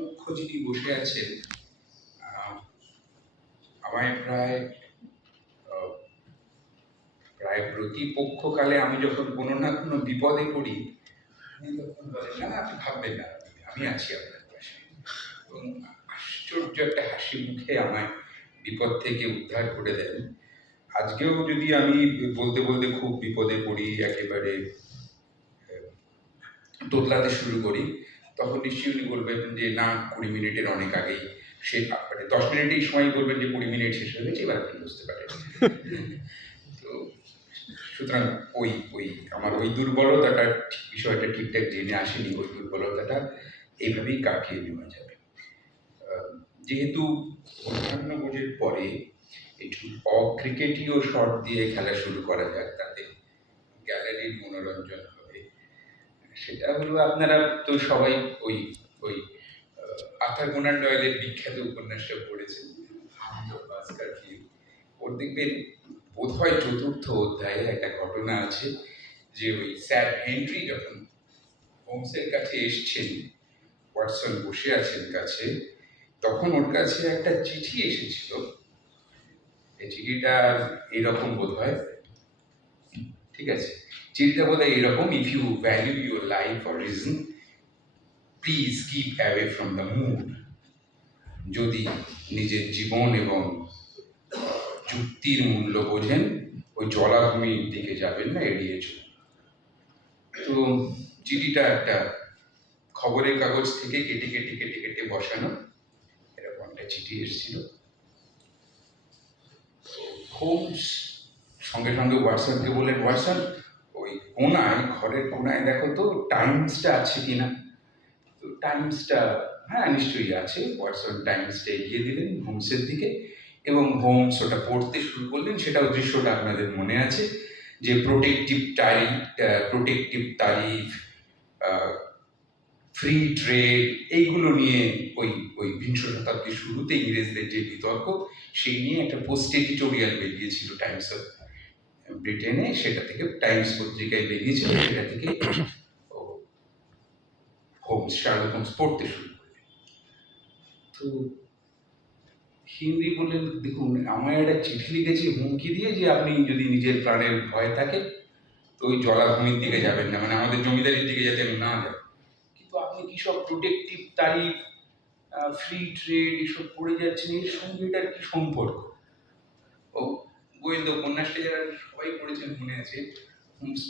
মুখ্য যিনি বসে আছেন আমায় প্রায় প্রায় প্রতিপক্ষকালে আমি যখন কোনো না কোনো বিপদে পড়ি তখন বলেন, না আপনি ভাববেন না, আমি আছি আপনার পাশে। এবং আশ্চর্য একটা হাসি মুখে আমায় বিপদ থেকে উদ্ধার করে দেন। আজকেও যদি আমি বলতে বলতে খুব বিপদে পড়ি, একেবারে তোতলাতে শুরু করি তখন নিশ্চয়ই উনি বলবেন যে, না, কুড়ি মিনিটের অনেক আগেই সে মানে দশ মিনিটেই সময় বলবেন যে, কুড়ি মিনিট শেষ হয়ে গেছে, এবার আপনি বুঝতে পারেন তো সুতরাং ওই ওই আমার ওই দুর্বলতাটা বিষয়টা ঠিকঠাক জেনে আসেনি, ওই দুর্বলতাটা এইভাবেই কাটিয়ে নেওয়া যাবে। যেহেতু অন্যান্য অধ্যাহ্নভোজের পরে একটু অক্রিকেটীয় শট দিয়ে খেলা শুরু করা যাক, তাতে গ্যালারির মনোরঞ্জন সেটা হলো আপনারা তো সবাই ওই ওই আথার কোনান ডয়েলের বিখ্যাত উপন্যাসটা পড়েছেন ওর দেখবেন বোধহয় চতুর্থ অধ্যায়ে একটা ঘটনা আছে যে ওই স্যার হেনরি যখন হোমসের কাছে এসছেন, ওয়াটসন বসে আছেন কাছে, তখন ওর কাছে একটা চিঠি এসেছিল। এই চিঠিটা এরকম বোধ হয় ঠিক আছে? চিঠিটা বোধ এরকম if you value your life or reason please keep away from the mood যদি নিজের জীবন এবং যুক্তির মূল্য বোঝেন, ওই জলাভূমির দিকে যাবেন না, এড়িয়ে চলুন। তো চিঠিটা একটা খবরের কাগজ থেকে কেটে কেটে কেটে কেটে বসানো, এরকম একটা চিঠি এসেছিল। হোমস সঙ্গে সঙ্গে ওয়াটসনকে বললেন ওই কোনায়, ঘরের কোনায় দেখো তো টাইমসটা আছে কিনা? তো টাইমসটা হ্যাঁ নিশ্চয়ই আছে। হোয়াটসঅ্যাপ টাইমসটা এগিয়ে দিলেন হোমসের দিকে এবং হোমস ওটা পড়তে শুরু করলেন। সেটাও দৃশ্যটা আপনাদের মনে আছে যে protective tariff protective tariff free trade এইগুলো নিয়ে ওই ওই বিংশ শতাব্দীর শুরুতে ইংরেজদের যে বিতর্ক, সেই নিয়ে একটা পোস্ট এডিটোরিয়াল বেরিয়েছিল টাইমস অফ ব্রিটেনে সেটা থেকে টাইমস পত্রিকায় বেরিয়েছিল সেটা থেকে হোমস শার্লক হোমস পড়তে শুরু করলেন তো হিন্দি বললেন দেখুন, আমায় একটা চিঠি লিখেছি, হুমকি দিয়ে যে আপনি যদি নিজের প্রাণের ভয় থাকে, তো ওই জলাভূমির দিকে যাবেন না মানে আমাদের জমিদারির দিকে যাতে না যান কিন্তু আপনি কি সব প্রোটেকটিভ তারিফ ফ্রি ট্রেড এসব পড়ে যাচ্ছেন, এর সঙ্গে এটার কি সম্পর্ক? ও গোয়েন্দা উপন্যাসটা যারা সবাই পড়েছেন, মনে আছে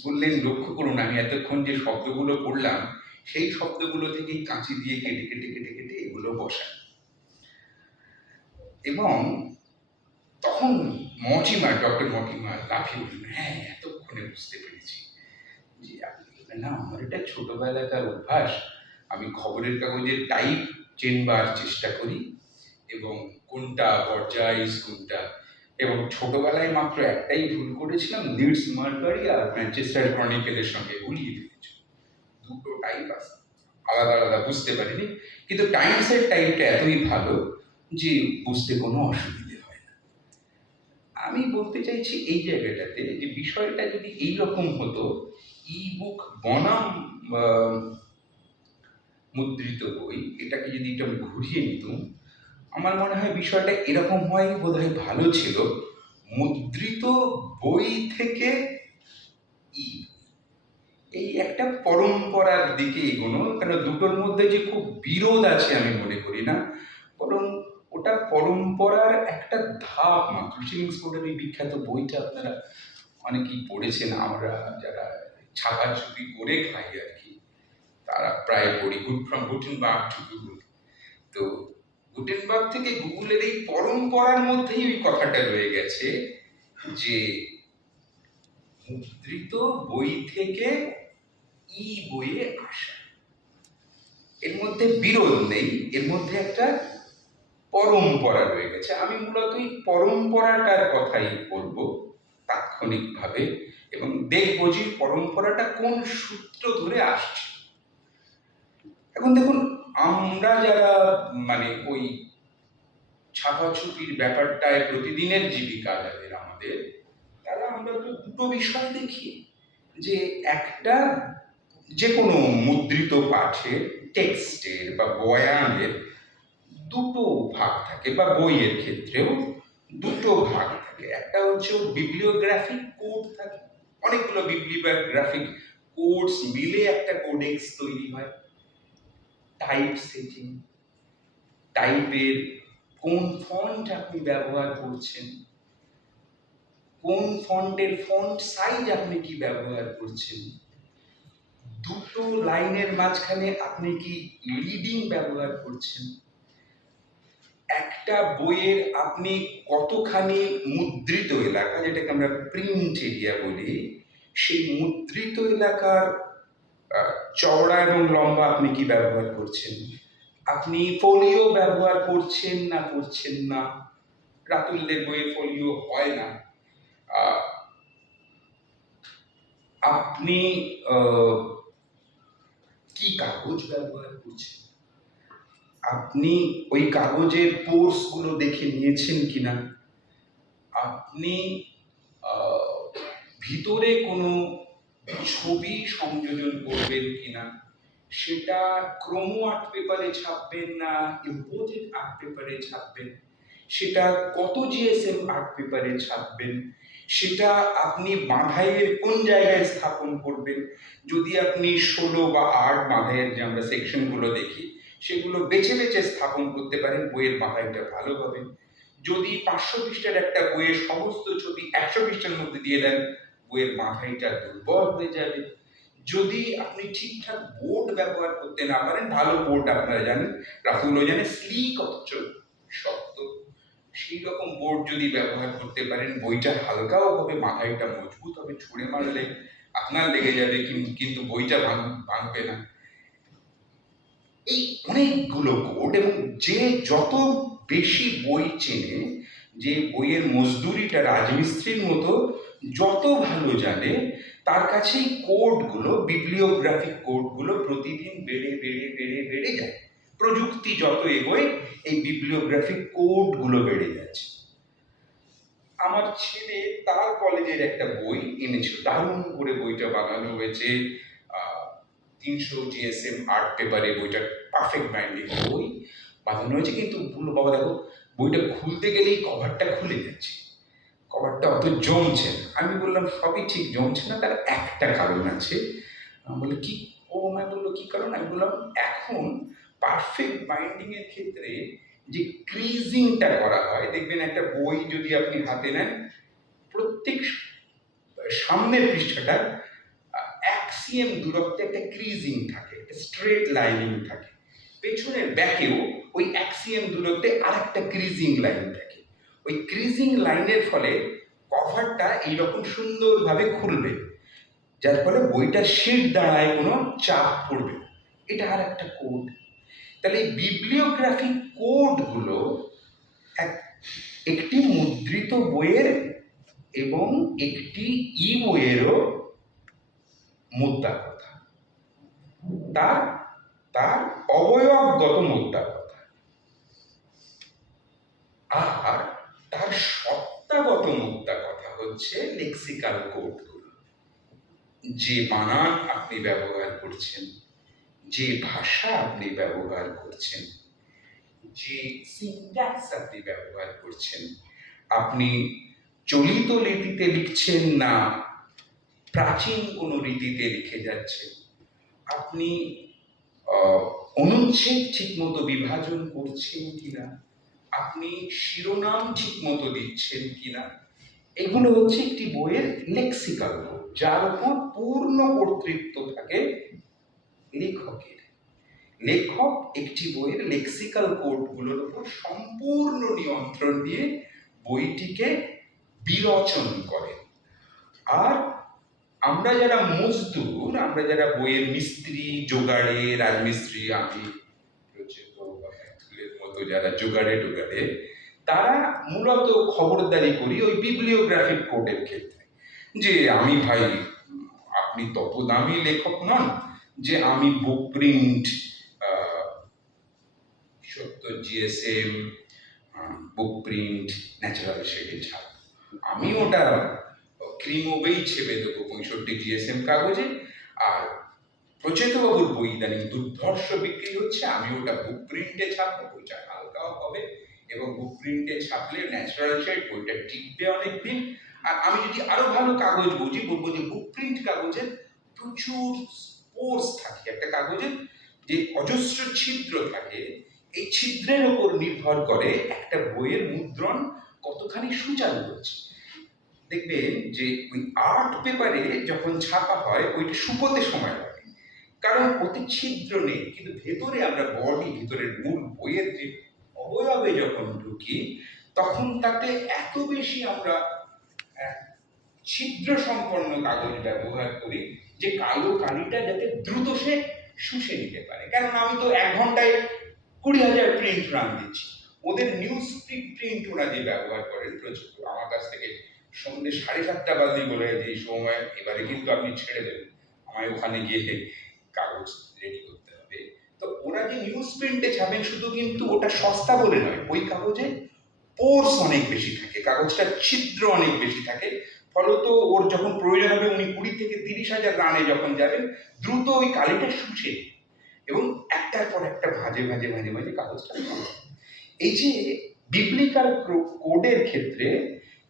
বললেন, লক্ষ্য করুন, আমি এতক্ষণ যে শব্দগুলো পড়লাম, সেই শব্দগুলো থেকেই কাঁচি দিয়ে কেটে কেটে কেটে কেটে এগুলো বসান এবং তখন মটিমার ডক্টর মটিমার লাফিয়ে উঠলেন হ্যাঁ এতক্ষণে বুঝতে পেরেছি যে আপনি না, আমার এটা ছোটবেলাকার অভ্যাস। আমি খবরের কাগজের টাইপ চেনবার চেষ্টা করি এবং কোনটা পর্যায়স কোনটা এবং ছোটবেলায় মাত্র একটাই ভুল করেছিলাম লিডস মার্কারি আর ম্যানচেস্টার ক্রনিকেলের সঙ্গে গুলিয়ে ফেলেছি দুটো টাইপ আছে আলাদা আলাদা বুঝতে পারিনি। কিন্তু টাইমসের টাইপটা এতই ভালো যে বুঝতে কোনো অসুবিধে হয় না। আমি বলতে চাইছি এই জায়গাটাতে যে বিষয়টা যদি এই রকম হতো ই বুক বনাম মুদ্রিত বই, এটাকে যদি একটু ঘুরিয়ে নিতুম আমার মনে হয় বিষয়টা এরকম হয় বোধহয় ভালো ছিল। মুদ্রিত বই থেকে ই। এই একটা পরম্পরার দিকে এগোনো, কেন দুটোর মধ্যে যে খুব বিরোধ আছে আমি মনে করি না, বরং ওটা পরম্পরার একটা ধাপ মাত্র। চিংসফোর্ডের এই বিখ্যাত বইটা আপনারা অনেকেই পড়েছেন, আমরা যারা ছাপাছুপি করে খাই আর কি, তারা প্রায় পড়ি good from Gutenberg to Google তো গুটেনবার্গ থেকে গুগলের এই পরম্পরার মধ্যেই ওই কথাটা রয়ে গেছে যে মুদ্রিত বই থেকে ই বইয়ে আসা। এর মধ্যে বিরোধ নেই, এর মধ্যে একটা পরম্পরা রয়ে গেছে। আমি মূলত এই পরম্পরাটার কথাই বলব তাৎক্ষণিকভাবে এবং দেখব যে পরম্পরাটা কোন সূত্র ধরে আসছে। এখন দেখুন আমরা যারা মানে ওই ছাপাছুপির ব্যাপারটায় প্রতিদিনের জীবিকা যাদের আমাদের, তারা আমরা তো দুটো বিষয় দেখি, যে একটা যে কোনো মুদ্রিত পাঠে, টেক্সটের বা বয়ানের দুটো ভাগ থাকে বা বইয়ের ক্ষেত্রেও দুটো ভাগ থাকে। একটা হচ্ছে বিবলিওগ্রাফিক কোড থাকে। অনেকগুলো বিবলিওগ্রাফিক কোডস মিলে একটা কোডেক্স তৈরি হয়। টাইপ সেটিং টাইপের কোন ফন্ট আপনি ব্যবহার করছেন, কোন ফন্টের ফন্ট সাইজ আপনি কি ব্যবহার করছেন, দুটো লাইনের মাঝখানে আপনি কি লিডিং ব্যবহার করছেন, একটা বইয়ের আপনি কতখানি মুদ্রিত এলাকা, যেটাকে আমরা প্রিন্ট এরিয়া বলি, সেই মুদ্রিত এলাকার চওড়া এবং লম্বা আপনি কি ব্যবহার করছেন? আপনি ফোলিও ব্যবহার করছেন না করছেন না? রাতুলদের বইয়ে ফোলিও হয় না। আপনি কি কাগজ ব্যবহার করছেন? আপনি ওই কাগজের পোর্সগুলো দেখে নিয়েছেন কিনা? আপনি ভিতরে কোনো ছবি সংযোজন করবেন কিনা, সেটা ক্রোমো আর্ট পেপারে ছাপবেন না ইম্পোর্টেড আর্ট পেপারে ছাপবেন, সেটা কত জিএসএম আর্ট পেপারে ছাপবেন, সেটা আপনি বাঁধাইয়ের কোন জায়গায় স্থাপন করবেন, যদি আপনি ষোলো বা আট বাঁধাইয়ের যে আমরা সেকশনগুলো দেখি, সেগুলো বেছে বেছে স্থাপন করতে পারেন, বইয়ের বাঁধাইটা ভালো হবে। যদি পাঁচশো পৃষ্ঠার একটা বইয়ের সমস্ত ছবি একশো পৃষ্ঠার মধ্যে দিয়ে দেন বইয়ের মাথাইটা দুর্বল হয়ে যাবে। যদি আপনি ঠিকঠাক বোর্ড ব্যবহার করতে না পারেন, ভালো বোর্ড আপনারা জানেন রাহুলও জানে স্লিক অথচ শক্ত। সেই রকম বোর্ড যদি ব্যবহার করতে পারেন, বইটা হালকাও হবে মাথাইটা মজবুত হবে, ছুঁড়ে মারলে আপনার লেগে যাবে কিন্তু বইটা ভাঙ, ভাঙবে না। এই অনেকগুলো কোড এবং যে যত বেশি বই চেনে, যে বইয়ের মজদুরিটা রাজমিস্ত্রির মতো যত ভালো জানে, তার কাছেই কোডগুলো বিবলিওগ্রাফিক কোডগুলো প্রতিদিন বেড়ে বেড়ে বেড়ে বেড়ে যায়। প্রযুক্তি যত এগোয়, এই বিবলিওগ্রাফিক কোডগুলো বেড়ে যাচ্ছে। আমার ছেলে তার কলেজের একটা বই এনেছিল, দারুণ করে বইটা বানানো হয়েছে। তিনশো জিএসএম আর্ট পেপারে বইটা পারফেক্ট বাইন্ডিং বই বানানো হয়েছে, কিন্তু বলল, বাবা, দেখো, বইটা খুলতে গেলেই কভারটা খুলে যাচ্ছে। কভারটা অত জমছে না। আমি বললাম, সবই ঠিক জমছে না, তার একটা কারণ আছে। বলে কি? ও আমায় বলল, কি কারণ? আমি বললাম, এখন পারফেক্ট বাইন্ডিংয়ের ক্ষেত্রে যে ক্রিজিংটা করা হয়, দেখবেন একটা বই যদি আপনি হাতে নেন, প্রত্যেক সামনের পৃষ্ঠাটা এক সিএম দূরত্বে একটা ক্রিজিং থাকে, একটা স্ট্রেট লাইনিং থাকে। পেছনের ব্যাকেও ওই এক সিএম দূরত্বে আর একটা ক্রিজিং লাইন থাকে। ওই ক্রিজিং লাইনের ফলে কভারটা এইরকম সুন্দরভাবে খুলবে। যার ফলে বইটার শীট দাঁড়ায়, কোনো চাপ পড়বে এটা আর একটা কোড তাহলে এই কোডগুলো এক, একটি মুদ্রিত বইয়ের এবং একটি ই বইয়েরও মুদ্রা কথা তার তার অবয়বগত মুদ্রা কথা আর তার সত্তাগত মুদ্রা কথা হচ্ছে লেক্সিক্যাল কোডগুলো যে বানান আপনি ব্যবহার করছেন, যে ভাষা আপনি ব্যবহার করছেন, যে সিনট্যাক্স আপনি ব্যবহার করছেন, আপনি চলিত লিপিতে লিখছেন না, প্রাচীন কোনো রীতিতে লিখে যাচ্ছেন, আপনি অনুচ্ছেদ ঠিক মতো বিভাজন করছেন কিনা? আপনি শিরোনাম ঠিক মতো দিচ্ছেন কিনা? এগুলো হচ্ছে একটি বইয়ের লেক্সিক্যাল যার উপর পূর্ণ কর্তৃত্ব থাকে লেখকের। লেখক একটি বইয়ের লেক্সিক্যাল কোডগুলোর উপর সম্পূর্ণ নিয়ন্ত্রণ দিয়ে বইটিকে বিরচন করেন। আর আমরা যারা মজদুর, আমরা যারা বইয়ের মিস্ত্রি, জোগাড়ে, রাজমিস্ত্রি আমি যারা জোগাড়ে টোগাড়ে, তারা মূলত খবরদারি করি ওই বিবলিওগ্রাফিক কোডের ক্ষেত্রে। যে আমি ভাই, আপনি তত দামি লেখক নন, যে আমি বুক প্রিন্ট সত্তর জিএসএম বুক প্রিন্ট ন্যাচারাল শেডে ছাপ। আমি ওটা ক্রিমোবেই ছেপে দেবো পঁয়ষট্টি জিএসএম কাগজে, আর প্রচেতবাবুর বই ইদানিং দুর্ধর্ষ বিক্রি হচ্ছে, আমি ওটা বুক প্রিন্টে ছাপবো, বইটা হালকাও হবে, এবং বুক প্রিন্টে ছাপলে ন্যাচারাল শেড বইটা টিকবে অনেক দিন আর আমি যদি আরও ভালো কাগজ বুঝি বলব যে বুক প্রিন্ট কাগজের প্রচুর স্পোর্স থাকে। একটা কাগজের যে অজস্র ছিদ্র থাকে, এই ছিদ্রের ওপর নির্ভর করে একটা বইয়ের মুদ্রণ কতখানি সুচারু হচ্ছে। দেখবেন যে ওই আর্ট পেপারে যখন ছাপা হয়, ওইটা শুকোতে সময় লাগে। কারণ ওতে ছিদ্র নেই, কিন্তু ভেতরে আমরা বডি ভেতরের মূল বইয়ের যে অবয়বে যখন ঢুকি, তখন তাতে এত বেশি আমরা ছিদ্র সম্পন্ন কাগজ ব্যবহার করি যে কালো কালিটা যাতে দ্রুত সে শুষে নিতে পারে। কারণ আমি তো এক ঘন্টায় কুড়ি হাজার প্রিন্ট রান দিচ্ছি। ওদের নিউজ প্রিন্ট ওরা যে ব্যবহার করেন, প্রচুর। আমার কাছ থেকে সন্ধ্যে সাড়ে সাতটা বাজে বলে যে সময়, এবারে কিন্তু আপনি ছেড়ে দেবেন। আমায় ওখানে গিয়ে কাগজ রেডি করতে হবে। তো ওরা যে নিউজ প্রিন্টে ছাপেন শুধু কিন্তু ওটা সস্তা বলে নয়, ওই কাগজে পোর্স অনেক বেশি থাকে, কাগজটার ছিদ্র অনেক বেশি থাকে। ফলত ওর যখন প্রয়োজন হবে, উনি কুড়ি থেকে তিরিশ হাজার রানে যখন যাবেন, দ্রুত ওই কালিটা শুষে এবং একটার পর একটা ভাজে ভাজে ভাজে ভাজে কাগজটা এই যে বিবলিক্যাল কোডের ক্ষেত্রে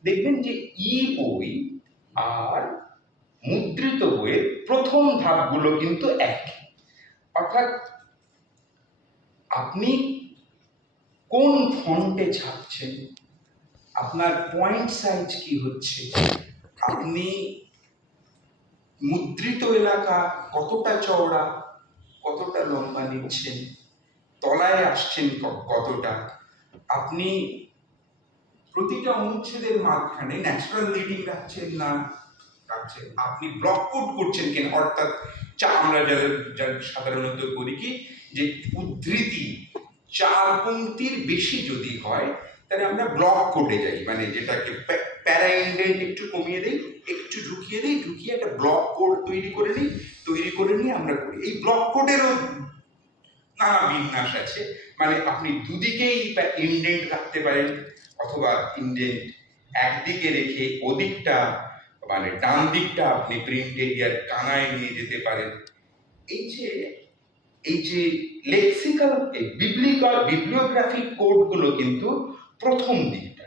দেখবেন যে ই বই আর মুদ্রিত বইয়ের প্রথম ধাপগুলো কিন্তু এক অর্থাৎ আপনি কোন ফন্টে ছাপছেন, আপনার পয়েন্ট সাইজ কি হচ্ছে, আপনি মুদ্রিত এলাকা কতটা চওড়া, কতটা লম্বা নিচ্ছেন, তলায় আসছেন কতটা, আপনি প্রতিটা অনুচ্ছেদের মাঝখানে ন্যাচারাল লিডিং রাখছেন না রাখছেন আপনি ব্লক কোড করছেন কেন? অর্থাৎ আমরা যারা সাধারণত করি কি, যে উদ্ধৃতি চার পংক্তির বেশি যদি হয়, তাহলে আমরা ব্লক কোডে যাই। মানে যেটাকে প্যারা ইন্ডেন্ট একটু কমিয়ে দিই, একটু ঢুকিয়ে দিই, ঢুকিয়ে একটা ব্লক কোড তৈরি করে নিই, তৈরি করে নিয়ে আমরা করি। এই ব্লক কোডেরও নানা বিন্যাস আছে। মানে আপনি দুদিকেই ইন্ডেন্ট রাখতে পারেন, অথবা ইন্ডেন্ট একদিকে রেখে ওদিকটা মানে ডান দিকটা আপনি প্রিন্ট এরিয়ার কানায় নিয়ে যেতে পারেন। এই যে এই যে লেক্সিক্যাল বিবলিক্যাল বিবলিওগ্রাফিক কোডগুলো কিন্তু প্রথম দিকটা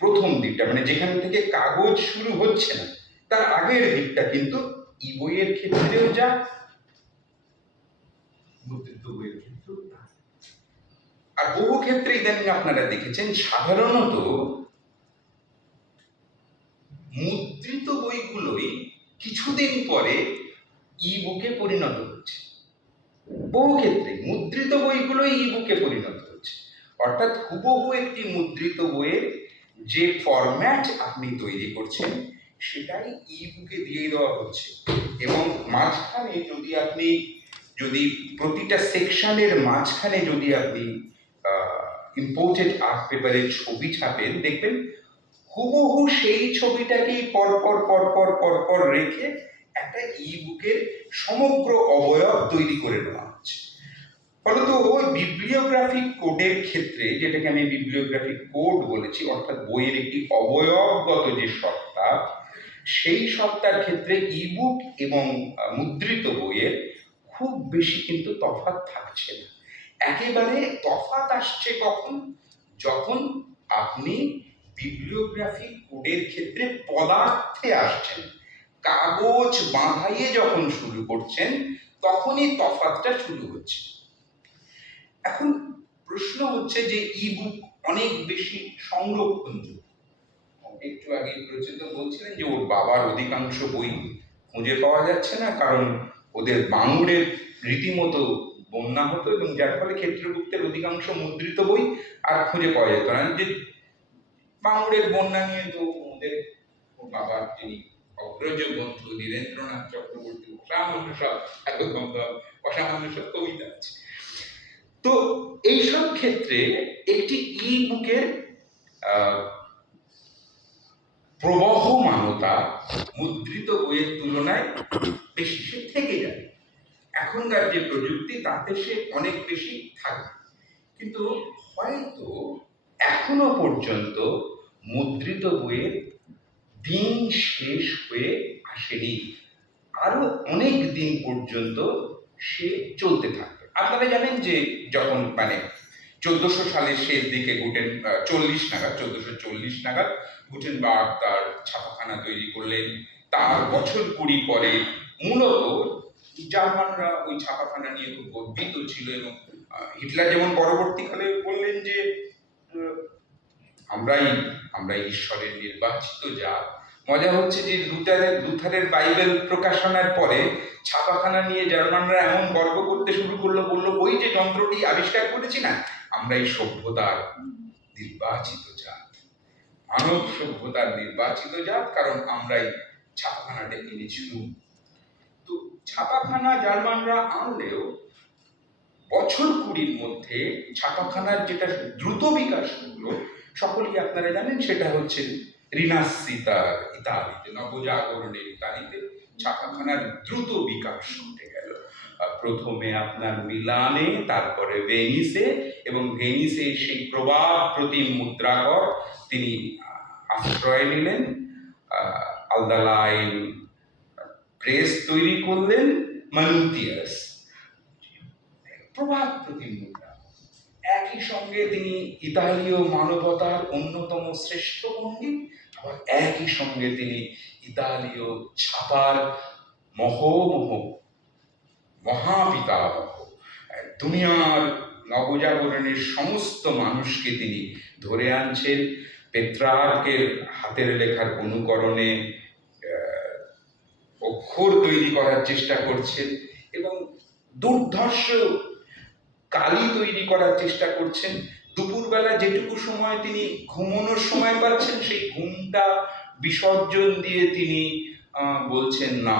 প্রথম দিকটা মানে যেখান থেকে কাগজ শুরু হচ্ছে না তার আগের দিকটা কিন্তু ই বইয়ের ক্ষেত্রেও যা। বইয়ের ক্ষেত্রেও আর বহু ক্ষেত্রে ইদানিং আপনারা দেখেছেন সাধারণত মুদ্রিত বইগুলোই কিছুদিন পরে ই বুকে পরিণত হচ্ছে। বহু ক্ষেত্রে মুদ্রিত বইগুলোই ই বুকে পরিণত হচ্ছে। অর্থাৎ হুবহু একটি মুদ্রিত বইয়ের যে ফরম্যাট আপনি তৈরি করছেন, সেটাই ই বুকে দিয়ে দেওয়া হচ্ছে। এবং মাঝখানে যদি আপনি, যদি প্রতিটা সেকশনের মাঝখানে যদি আপনি ইম্পোর্টেড আর্ট পেপারের ছবি ছাপেন, দেখবেন হুবহু সেই ছবিটাকেই পরপর পরপর পরপর রেখে একটা ই বুকের সমগ্র অবয়ব তৈরি করে নেওয়া হচ্ছে। ফলত ওই বিবলিওগ্রাফিক কোডের ক্ষেত্রে, যেটাকে আমি বিবলিওগ্রাফিক কোড বলেছি, অর্থাৎ বইয়ের একটি অবয়বগত যে সত্তা, সেই সত্তার ক্ষেত্রে ইবুক এবং মুদ্রিত বইয়ের খুব বেশি কিন্তু তফাৎ থাকছে না। একেবারে তফাৎ আসছে কখন? যখন আপনি বিবলিওগ্রাফিক কোডের ক্ষেত্রে পদার্থে আসছেন। কাগজ বাঁধাইয়ে যখন শুরু করছেন, তখনই তফাৎটা শুরু হচ্ছে। এখন প্রশ্ন হচ্ছে যে ই বুক অনেক বেশি সংরক্ষণযোগ্য একটু আগে প্রচলিত বলছিলেন যে, ওর বাবার অধিকাংশ বই খুঁজে পাওয়া যাচ্ছে না, কারণ ওদের বাঙুরের রীতিমতো বন্যা হতো এবং যার ফলে ক্ষেত্রগুপ্তের অধিকাংশ মুদ্রিত বই আর খুঁজে পাওয়া যেত না। যে বাঙুরের বন্যা নিয়ে তো ওদের বাবার যিনি অগ্রজ বন্ধু নীরেন্দ্রনাথ চক্রবর্তী, অসামান্য সব একদম অসামান্য সব কবিতা আছে। তো এইসব ক্ষেত্রে একটি ই বুকের প্রবহমানতা মুদ্রিত বইয়ের তুলনায় বেশি, সে থেকে যাবে এখনকার যে প্রযুক্তি, তাতে সে অনেক বেশি থাকবে কিন্তু হয়তো এখনও পর্যন্ত মুদ্রিত বইয়ের দিন শেষ হয়ে আসেনি। আরও অনেক দিন পর্যন্ত সে চলতে থাকবে। আপনারা জানেন যে যখন মানে চোদ্দশো সালের শেষ দিকে গুটেন চল্লিশ নাগাদ, চোদ্দশো চল্লিশ নাগাদ গুটেনবার্গ তার ছাপাখানা তৈরি করলেন। তার বছর কুড়ি পরে মূলত জার্মানরা ওই ছাপাখানা নিয়ে খুব গর্বিত ছিল এবং হিটলার যেমন পরবর্তীকালে বললেন যে আমরাই আমরা ঈশ্বরের নির্বাচিত জাত মজা হচ্ছে যে লুথারের লুথারের বাইবেল প্রকাশনার পরে ছাপাখানা নিয়ে জার্মানরা এমন গর্ব করতে শুরু করল, বলল, ওই যে যন্ত্রটি আবিষ্কার করেছি না আমরা এই সভ্যতার নির্বাচিত জাত। মানব সভ্যতার নির্বাচিত জাত, কারণ আমরাই ছাপাখানাটা এনেছিলাম তো ছাপাখানা জার্মানরা আনলেও বছর কুড়ির মধ্যে ছাপাখানার যেটা দ্রুত বিকাশ হলো, সকলেই আপনারা জানেন সেটা হচ্ছে রিনাসিতার ইতালিতে, নবজাগরণের ইতালিতে ছাপাখানার দ্রুত বিকাশ ঘটে গেল। প্রথমে আপনার মিলানে, তারপরে ভেনিসে এবং ভেনিসে সেই প্রবাহ প্রতি মুদ্রাকর তিনি আশ্রয় নিলেন আলদালাইন প্রেস তৈরি করলেন, মানুতিয়াস। প্রভাত প্রতিমুদ্রা একই সঙ্গে তিনি ইতালীয় মানবতার অন্যতম শ্রেষ্ঠ পণ্ডিত, আবার একই সঙ্গে তিনি ইতালীয় ছাপার মহোমহ মহাপিতামহ দুনিয়ার নবজাগরণের সমস্ত মানুষকে তিনি ধরে আনছেন। পেত্রার্কের হাতের লেখার অনুকরণে অক্ষর তৈরি করার চেষ্টা করছেন এবং দুর্ধর্ষ কালি তৈরি করার চেষ্টা করছেন। দুপুরবেলা যেটুকু সময় তিনি ঘুমানোর সময় পাচ্ছেন সেই ঘুমটা বিসর্জন দিয়ে তিনি বলছেন না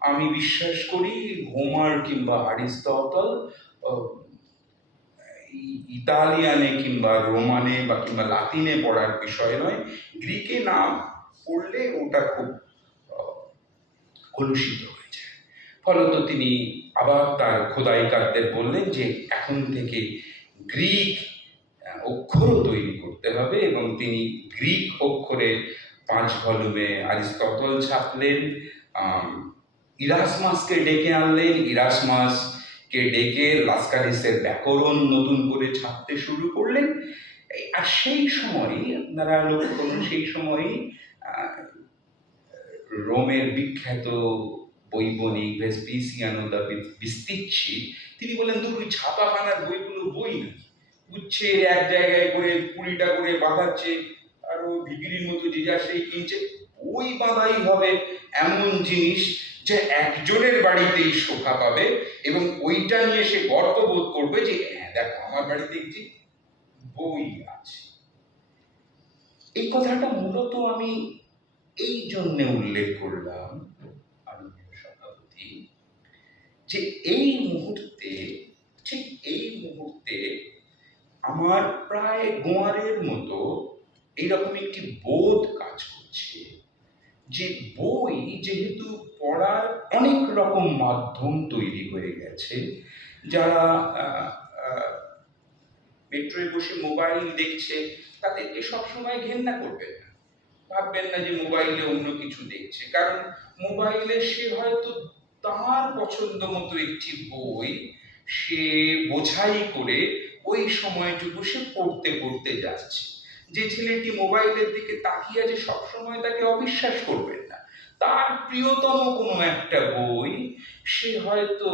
আমি বিশ্বাস করি হোমার কিংবা আরিস্তটল আহ, ইতালিয়ানে কিংবা রোমানে বা কিংবা লাতিনে পড়ার বিষয় নয় গ্রিকে না পড়লে ওটা খুব কলুষিত হয়ে ফলত তিনি আবার তার খোদাইকারদের বললেন যে এখন থেকে গ্রিক অক্ষরও তৈরি করতে হবে এবং তিনি গ্রিক অক্ষরে পাঁচ ভলুমে আরিস্তটল ছাপলেন ইরাসমাসকে ডেকে আনলেন, ইরাসমাসকে ডেকে লাস্কারিসের ব্যাকরণ নতুন করে ছাপতে শুরু করলেন। আর সেই সময়ই, আপনারা লক্ষ্য করুন, সেই সময়ই রোমের বিখ্যাত বৈবণিক ভেসপিসিয়ানো দা বিস্তিচ্ছি তিনি বলেন দূর ওই ছাপাখানার বইগুলো বই না গুচ্ছে এক জায়গায় করে কুড়িটা করে বাঁধাচ্ছে, আর ও ভিগিরির মতো যে যা সেই কিনছে, ওই বাঁধাই হবে এমন জিনিস যে একজনের বাড়িতেই শোভা পাবে এবং ওইটা নিয়ে সে গর্ববোধ করবে যে হ্যাঁ দেখো, আমার বাড়িতে একটি বই আছে। এই কথাটা মূলত আমি এই জন্য উল্লেখ করলাম মাননীয় সভাপতি যে এই মুহূর্তে, ঠিক এই মুহূর্তে আমার প্রায় গোয়ারের মতো এইরকম একটি বোধ কাজ করছে যে বই যেহেতু পড়ার অনেক রকম মাধ্যম তৈরি হয়ে গেছে, যারা মেট্রোয় বসে মোবাইল দেখছে, তাদেরকে সবসময় ঘেন্না করবেন না। ভাববেন না যে মোবাইলে অন্য কিছু দেখছে, কারণ মোবাইলে সে হয়তো তার পছন্দ মতো একটি বই সে বোঝাই করে ওই সময়টুকু সে পড়তে পড়তে যাচ্ছে। যে ছেলেটি মোবাইলের দিকে তাকিয়ে আছে, সবসময় তাকে অবিশ্বাস করবেন না। তার প্রিয়তম কোনো একটা বই সে হয়তো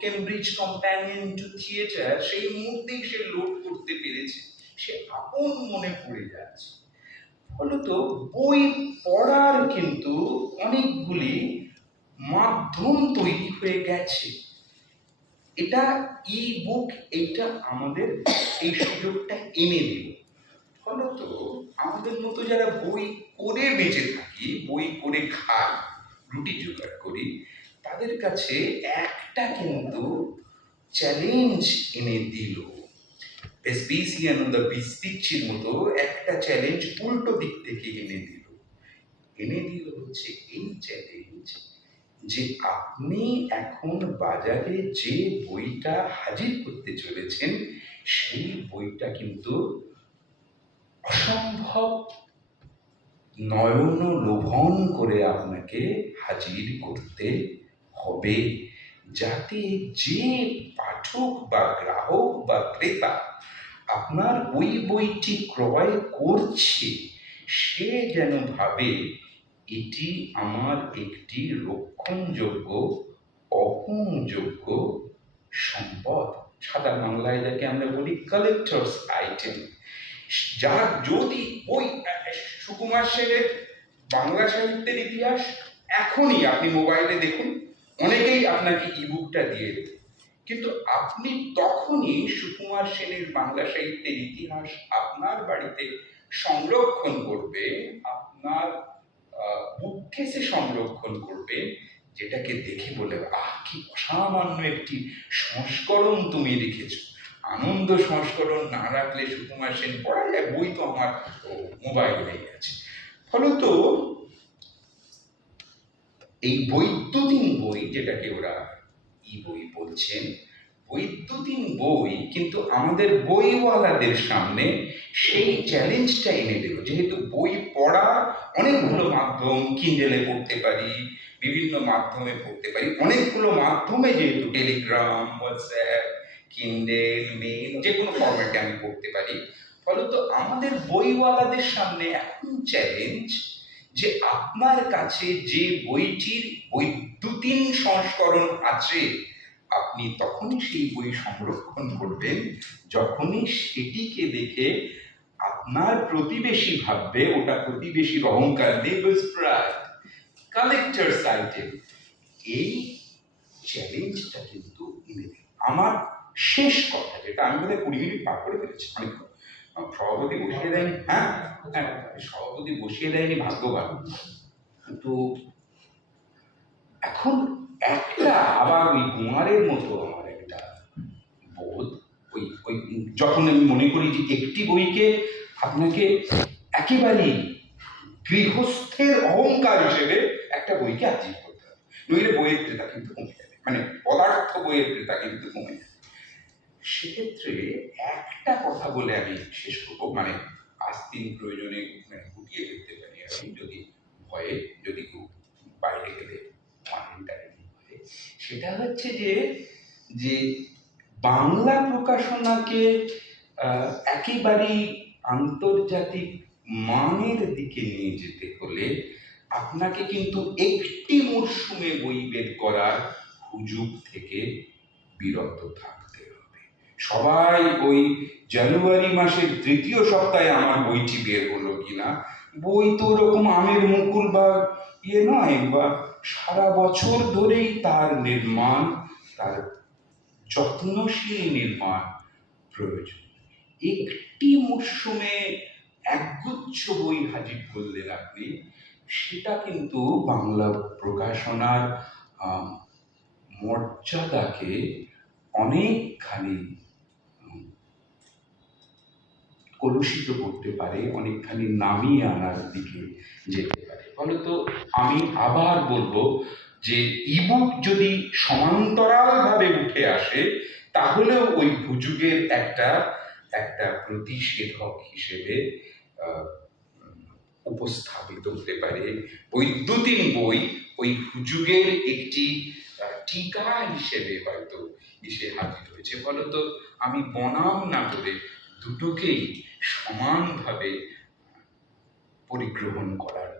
কেমব্রিজ কম্প্যানিয়ন টু থিয়েটার সেই মুহূর্তেই সে লোড করতে পেরেছে। সে আপন মনে পড়ে যাচ্ছে। ফলত বই পড়ার কিন্তু অনেকগুলি মাধ্যম তৈরি হয়ে গেছে। এটা ই বুক এইটা আমাদের এই সুযোগটা এনে দিল ফলত আমাদের মতো যারা বই করে বেঁচে থাকি, বই করে খাই, রুটি জোগাড় করি, তাদের কাছে একটা কিন্তু চ্যালেঞ্জ এনে দিল। ভেসপিসিয়ানো দ্য বিস্পিচির মতো একটা চ্যালেঞ্জ উল্টো দিক থেকে এনে দিল। এনে দিল হচ্ছে এই চ্যালেঞ্জ যে আপনি এখন বাজারে যে বইটা হাজির করতে চলেছেন, সেই বইটা কিন্তু অসম্ভব নয়ন লোভন করে আপনাকে হাজির করতে হবে। যাতে যে পাঠক বা গ্রাহক বা ক্রেতা আপনার ওই বইটি ক্রয় করছে, সে যেন ভাবে এটি আমার একটি রক্ষণযোগ্য অহংযোগ্য সম্পদ। সাদা বাংলায় যাকে আমরা বলি কালেক্টরস আইটেম যা যদি ওই সুকুমার সেনের বাংলা সাহিত্যের ইতিহাস এখনই আপনি মোবাইলে দেখুন, অনেকেই আপনাকে ইবুকটা দিয়ে দেবে। কিন্তু আপনি তখনই সুকুমার সেনের বাংলা সাহিত্যের ইতিহাস আপনার বাড়িতে সংরক্ষণ করবে, আপনার বুককেসে সংরক্ষণ করবে, যেটাকে দেখে বলে আহ, কি অসামান্য একটি সংস্করণ তুমি রেখেছ আনন্দ সংস্করণ না রাখলে সুকুমার সেন, পড়া যায়, বই তো আমার মোবাইলেই আছে। ফলত এই বৈদ্যুতিন বই, যেটাকে ওরা ই বই বলছেন বৈদ্যুতিন বই, কিন্তু আমাদের বইওয়ালাদের সামনে সেই চ্যালেঞ্জটা এনে দিল যেহেতু বই পড়া অনেকগুলো মাধ্যম কিন্ডেলে পড়তে পারি, বিভিন্ন মাধ্যমে পড়তে পারি, অনেকগুলো মাধ্যমে যেহেতু টেলিগ্রাম হোয়াটসঅ্যাপ কিন্ডেল মেল যে কোনো ফরম্যাটে আমি পড়তে পারি, ফলত আমাদের বইওয়ালাদের সামনে এখন চ্যালেঞ্জ যে আপনার কাছে যে বইটির বৈদ্যুতিন সংস্করণ আছে আপনি তখনই সেই বই সংরক্ষণ করবেন, যখনই সেটিকে দেখে আপনার প্রতিবেশী ভাববে, ওটা প্রতিবেশীর অহংকার কালেক্টরস আইটেম এই চ্যালেঞ্জটা কিন্তু আমার শেষ কথা, যেটা আমি বোধহয় কুড়ি মিনিট পার করে ফেলেছি অনেক সভাপতি বসিয়ে দেয়নি? হ্যাঁ হ্যাঁ সভাপতি বসিয়ে দেয়নি, ভাগ্যবান। কিন্তু এখন একটা আবার ওই কুমারের মতো আমার একটা বোধ। ওই ওই যখন আমি মনে করি যে একটি বইকে আপনাকে একেবারেই গৃহস্থের অহংকার হিসেবে একটা বইকে আর্জিত করতে হবে। নইলে বইয়ের ক্রেতা কিন্তু কমে যাবে। মানে পদার্থ বইয়ের ক্রেতা কিন্তু কমে যাবে। সেক্ষেত্রে একটা কথা বলে আমি শেষ করব। মানে আস্তিন প্রয়োজনে মানে গুটিয়ে ফেলতে পারি আমি, যদি ভয়ে, যদি কেউ বাইরে গেলে। সেটা হচ্ছে যে যে বাংলা প্রকাশনাকে একেবারেই আন্তর্জাতিক মানের দিকে নিয়ে যেতে হলে আপনাকে কিন্তু একটি মরশুমে বই বের করার সুযোগ থেকে বিরত থাকতে হবে। সবাই ওই জানুয়ারি মাসের তৃতীয় সপ্তাহে আমার বইটি বের হলো কিনা? বই তো ওরকম আমের মুকুল বা ইয়ে নয় বা সারা বছর ধরেই তার নির্মাণ, তার যত্নশীল নির্মাণ প্রয়োজন। একটি মরশুমে একগুচ্ছ বই হাজির করলেন আপনি, সেটা কিন্তু বাংলা প্রকাশনার মর্যাদাকে অনেকখানি কলুষিত করতে পারে, অনেকখানি নামিয়ে আনার দিকে যেতে পারে ফলত আমি আবার বলব যে ইবুক যদি সমান্তরালভাবে উঠে আসে, তাহলেও ওই ভুজুগের একটা একটা প্রতিষেধক হিসেবে উপস্থাপিত হতে পারে। বৈদ্যুতিন বই ওই হুজুগের একটি টিকা হিসেবে হয়তো এসে হাজির হয়েছে। ফলত আমি বনাম না করে দুটোকেই সমানভাবে পরিগ্রহণ করার